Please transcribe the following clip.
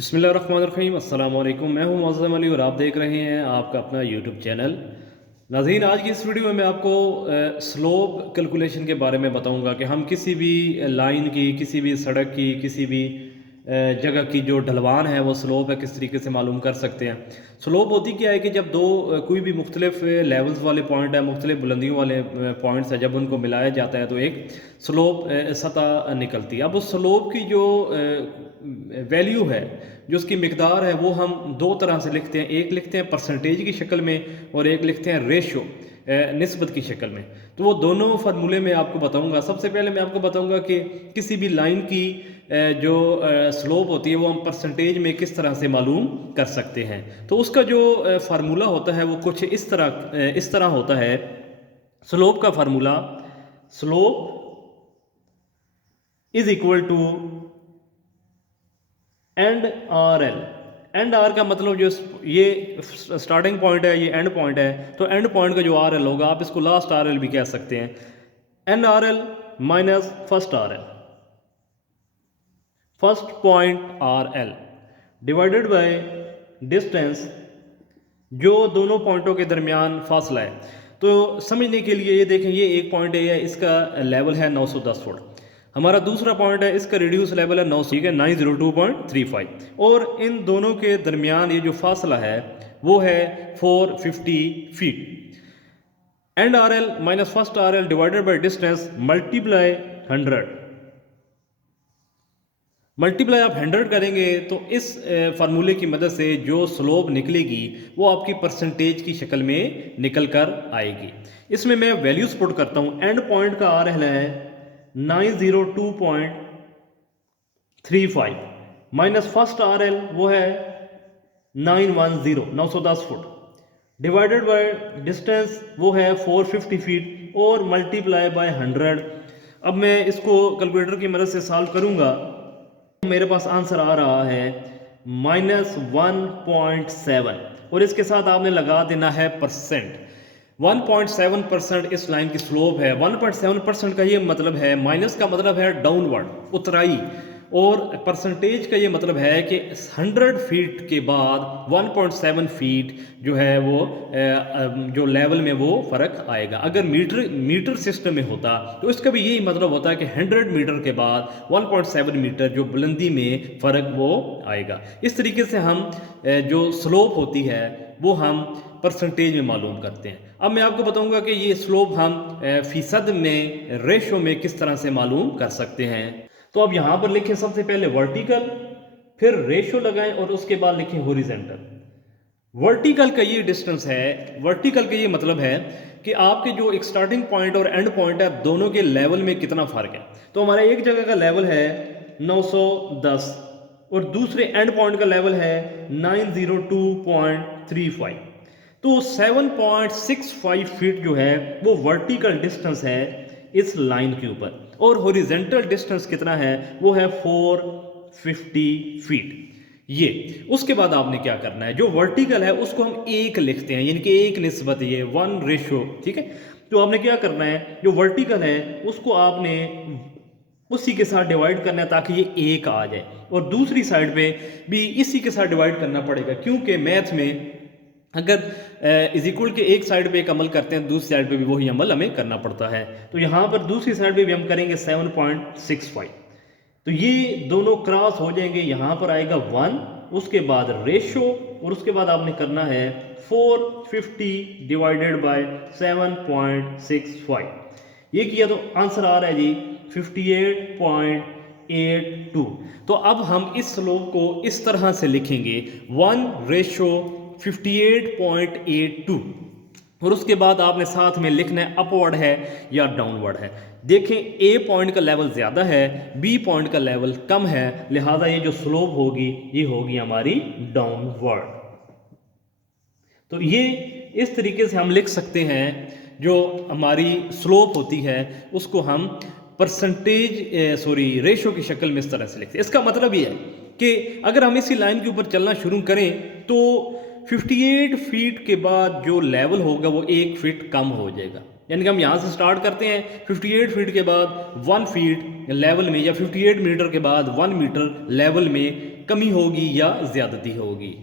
बिस्मिल्लाहिर्रहमानिर्रहीम अस्सलाम वालेकुम। मैं हूं मुअज़्ज़म अली और आप देख रहे हैं आपका अपना यूट्यूब चैनल। नाज़रीन, आज की इस वीडियो में मैं आपको स्लोप कैलकुलेशन के बारे में बताऊंगा कि हम किसी भी लाइन की, किसी भी सड़क की, किसी भी जगह की जो ढलवान है वो स्लोप है किस तरीके से मालूम कर सकते हैं। स्लोप होती क्या है कि जब दो कोई भी मुख्तलिफ लेवल्स वाले पॉइंट है, मुख्तलिफ बुलंदियों वाले पॉइंट्स है, जब उनको मिलाया जाता है तो एक स्लोप सतह निकलती है। अब उस स्लोप की जो वैल्यू है, जो उसकी मिकदार है, वो हम दो तरह से लिखते हैं। एक लिखते हैं परसेंटेज की शक्ल में और एक लिखते हैं रेशो निस्बत की शक्ल में। तो वो दोनों फार्मूले मैं आपको बताऊंगा। सबसे पहले मैं आपको बताऊंगा कि किसी भी लाइन की जो स्लोप होती है वो हम परसेंटेज में किस तरह से मालूम कर सकते हैं। तो उसका जो फार्मूला होता है वो कुछ इस तरह होता है। स्लोप का formula, slope is equal to and R L. And R का मतलब जो ये स्टार्टिंग पॉइंट है, ये एंड पॉइंट है, तो एंड पॉइंट का जो आर एल होगा, आप इसको लास्ट आर एल भी कह सकते हैं। And R L minus first R L, first point R L divided by distance, जो दोनों पॉइंटों के दरमियान फासला है। तो समझने के लिए ये देखें, ये एक पॉइंट है, इसका लेवल है 910 फुट। हमारा दूसरा पॉइंट है, इसका रिड्यूस लेवल है 9, ठीक है, 902.35, और इन दोनों के दरमियान ये जो फासला है वो है 450 feet. And R L minus first R L divided by distance multiply 100। Multiply आप 100 करेंगे तो इस फार्मूले की मदद से जो स्लोप निकलेगी वो आपकी परसेंटेज की शक्ल में निकल कर आएगी। इसमें मैं वैल्यूज पुट करता हूं। एंड पॉइंट का आर एल है 902.35 माइनस फर्स्ट आर एल वो है 910 फुट डिवाइडेड बाय डिस्टेंस वो है 450 फीट और मल्टीप्लाई बाय 100। अब मैं इसको कैलकुलेटर की मदद से सॉल्व करूंगा। मेरे पास आंसर आ रहा है -1.7, और इसके साथ आपने लगा देना है परसेंट। 1.7% इस लाइन की स्लोप है। 1.7% का ये मतलब है, माइनस का मतलब है डाउनवर्ड, उतराई, और परसेंटेज का ये मतलब है कि 100 फीट के बाद 1.7 फीट जो है वो जो लेवल में वो फ़र्क आएगा। अगर मीटर सिस्टम में होता तो इसका भी यही मतलब होता है कि 100 मीटर के बाद 1.7 मीटर जो बुलंदी में फ़र्क वो आएगा। इस तरीके से हम जो स्लोप होती है वो हम परसेंटेज में मालूम करते हैं। अब मैं आपको बताऊंगा कि ये स्लोप हम फीसद में, रेशो में किस तरह से मालूम कर सकते हैं। तो अब यहां पर लिखें सबसे पहले वर्टिकल, फिर रेशो लगाएं और उसके बाद लिखें हॉरिजॉन्टल। वर्टिकल का ये डिस्टेंस है, वर्टिकल का ये मतलब है कि आपके जो एक स्टार्टिंग पॉइंट और एंड पॉइंट है दोनों के लेवल में कितना फर्क है। तो हमारा एक जगह का लेवल है 910 और दूसरे एंड पॉइंट का लेवल है 902.35। तो 7.65 फीट जो है वो वर्टिकल डिस्टेंस है इस लाइन के ऊपर, और हॉरिजॉन्टल डिस्टेंस कितना है वो है 450 फीट। ये उसके बाद आपने क्या करना है, जो वर्टिकल है उसको हम एक लिखते हैं, यानी कि एक निस्बत, ये 1 रेशो, ठीक है। तो आपने क्या करना है, जो वर्टिकल है उसको आपने उसी के साथ डिवाइड करना है ताकि ये एक आ जाए, और दूसरी साइड पे भी इसी के साथ डिवाइड करना पड़ेगा, क्योंकि मैथ में अगर इज इक्वल के एक साइड पे एक अमल करते हैं, दूसरी साइड पे भी वही अमल हमें करना पड़ता है। तो यहाँ पर दूसरी साइड पे भी हम करेंगे 7.65। तो ये दोनों क्रॉस हो जाएंगे, यहाँ पर आएगा 1, उसके बाद रेशो, और उसके बाद आपने करना है 450 डिवाइडेड बाय 7.65। ये किया तो आंसर आ रहा है जी 58.82। तो अब हम इस स्लोप को इस तरह से लिखेंगे 1:58.82, और उसके बाद आपने साथ में लिखना है अपवर्ड है या डाउनवर्ड है। देखें, ए पॉइंट का लेवल ज़्यादा है, बी पॉइंट का लेवल कम है, लिहाजा ये जो स्लोप होगी ये होगी हमारी डाउनवर्ड। तो ये इस तरीके से हम लिख सकते हैं, जो हमारी स्लोप होती है उसको हम रेशो की शक्ल में इस तरह से लिखते हैं। इसका मतलब ये है कि अगर हम इसी लाइन के ऊपर चलना शुरू करें तो 58 फीट के बाद जो लेवल होगा वो 1 फीट कम हो जाएगा। यानी कि हम यहाँ से स्टार्ट करते हैं 58 फीट के बाद 1 फीट लेवल में, या 58 मीटर के बाद 1 मीटर लेवल में कमी होगी या ज़्यादती होगी।